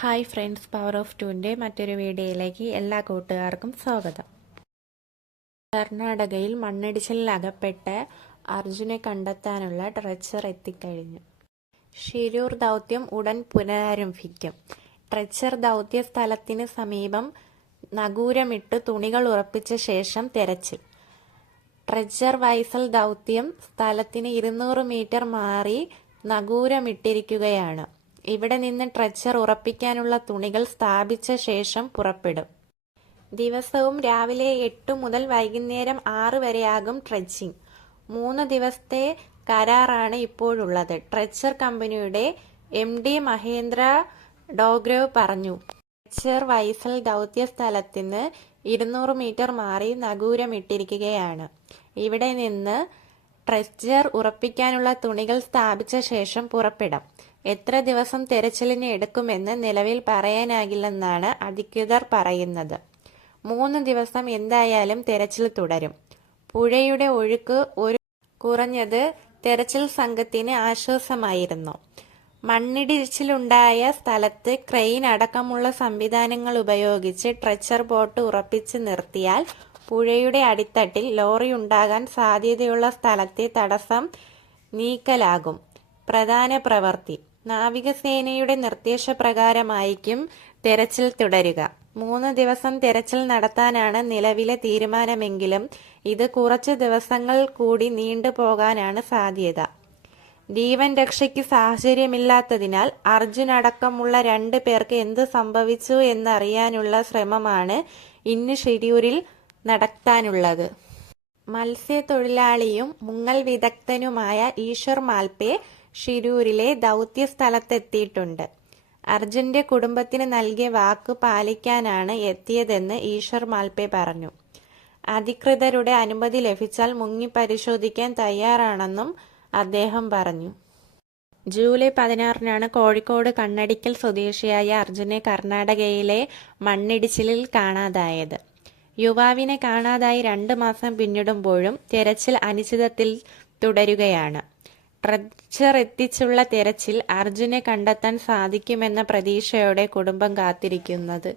Hi friends, power of ടൂവിൻ്റെ മറ്റൊരു വീഡിയോയിലേക്ക് എല്ലാ കൂട്ടുകാർക്കും സ്വാഗതം. കർണാടകയിൽ മണ്ണിടിച്ചിലിൽ അകപ്പെട്ട അർജുനെ കണ്ടെത്താനുള്ള ട്രെച്ചർ എത്തിക്കഴിഞ്ഞു. ഷിരൂർ ദൗത്യം ഉടൻ പുനരാരംഭിക്കും. ട്രെച്ചർ ദൗത്യ സ്ഥലത്തിന് സമീപം നങ്കൂരമിട്ട് തുണികൾ ഉറപ്പിച്ച ശേഷം തെരച്ചിൽ. ട്രെച്ചർ വൈസൽ ദൗത്യം സ്ഥലത്തിന് 200 മീറ്റർ മാറി നങ്കൂരമിട്ടിരിക്കുകയാണ്. ഇവിടെ നിന്ന് ട്രെച്ചർ ഉറപ്പിക്കാനുള്ള തുണികൾ സ്ഥാപിച്ച ശേഷം പുറപ്പെടും. ദിവസവും രാവിലെ 8 മുതൽ വൈകുന്നേരം 6 വരെയാകും ട്രെച്ചിങ്. 3 ദിവസത്തെ കരാറാണ് ഇപ്പോഴുള്ളത്. ട്രെച്ചർ കമ്പനിയുടെ MD മഹേന്ദ്ര ഡോഗ്രവ് പറഞ്ഞു. ട്രെച്ചർ വൈസൽ ദൗത്യ സ്ഥലത്തിന് 200 മീറ്റർ മാറി നങ്കൂരമിട്ടിരിക്കുകയാണ്. ഇവിടെ നിന്ന് ട്രെച്ചർ ഉറപ്പിക്കാനുള്ള തുണികൾ സ്ഥാപിച്ച ശേഷം പുറപ്പെടാം. എത്ര ദിവസം തെരച്ചിലിന് എടുക്കുമെന്ന് നിലവിൽ പറയാനാകില്ലെന്നാണ് അധികൃതർ പറയുന്നത്. 3 ദിവസം എന്തായാലും തെരച്ചിൽ തുടരും. പുഴയുടെ ഒഴുക്ക് കുറഞ്ഞത് തെരച്ചിൽ സംഘത്തിന് ആശ്വാസമായിരുന്നു. മണ്ണിടിച്ചിലുണ്ടായ സ്ഥലത്ത് ക്രെയിൻ അടക്കമുള്ള സംവിധാനങ്ങൾ ഉപയോഗിച്ച് ട്രെച്ചർ ബോട്ട് ഉറപ്പിച്ച് നിർത്തിയാൽ പുഴയുടെ അടിത്തട്ടിൽ ലോറി ഉണ്ടാകാൻ സാധ്യതയുള്ള സ്ഥലത്തെ തടസ്സം നീക്കലാകും പ്രധാന പ്രവൃത്തി. നാവികസേനയുടെ നിർദ്ദേശപ്രകാരമായിരിക്കും തെരച്ചിൽ തുടരുക. 3 ദിവസം തെരച്ചിൽ നടത്താനാണ് നിലവിലെ തീരുമാനമെങ്കിലും ഇത് കുറച്ച് ദിവസങ്ങൾ കൂടി നീണ്ടുപോകാനാണ് സാധ്യത. ജീവൻ രക്ഷയ്ക്ക് സാഹചര്യമില്ലാത്തതിനാൽ അർജുൻ അടക്കമുള്ള 2 പേർക്ക് എന്ത് സംഭവിച്ചു എന്നറിയാനുള്ള ശ്രമമാണ് ഇന്ന് ഷിരൂരിൽ നടത്താനുള്ളത്. മത്സ്യത്തൊഴിലാളിയും മുങ്ങൽ വിദഗ്ധനുമായ ഈശ്വർ മാൽപേ ഷിരൂരിലെ ദൗത്യ സ്ഥലത്തെത്തിയിട്ടുണ്ട്. അർജുന്റെ കുടുംബത്തിന് നൽകിയ വാക്ക് പാലിക്കാനാണ് എത്തിയതെന്ന് ഈശ്വർ മാൽപേ പറഞ്ഞു. അധികൃതരുടെ അനുമതി ലഭിച്ചാൽ മുങ്ങി പരിശോധിക്കാൻ തയ്യാറാണെന്നും അദ്ദേഹം പറഞ്ഞു. ജൂലൈ 16-നാണ് കോഴിക്കോട് കണ്ണടിക്കൽ സ്വദേശിയായ അർജുനെ കർണാടകയിലെ മണ്ണിടിച്ചിലിൽ കാണാതായത്. യുവാവിനെ കാണാതായി 2 മാസം പിന്നിടുമ്പോഴും തെരച്ചിൽ അനിശ്ചിതത്വത്തിൽ തുടരുകയാണ്. ട്രെച്ചർ എത്തിച്ചുള്ള തെരച്ചിൽ അർജുനെ കണ്ടെത്താൻ സാധിക്കുമെന്ന പ്രതീക്ഷയോടെ കുടുംബം കാത്തിരിക്കുന്നത്.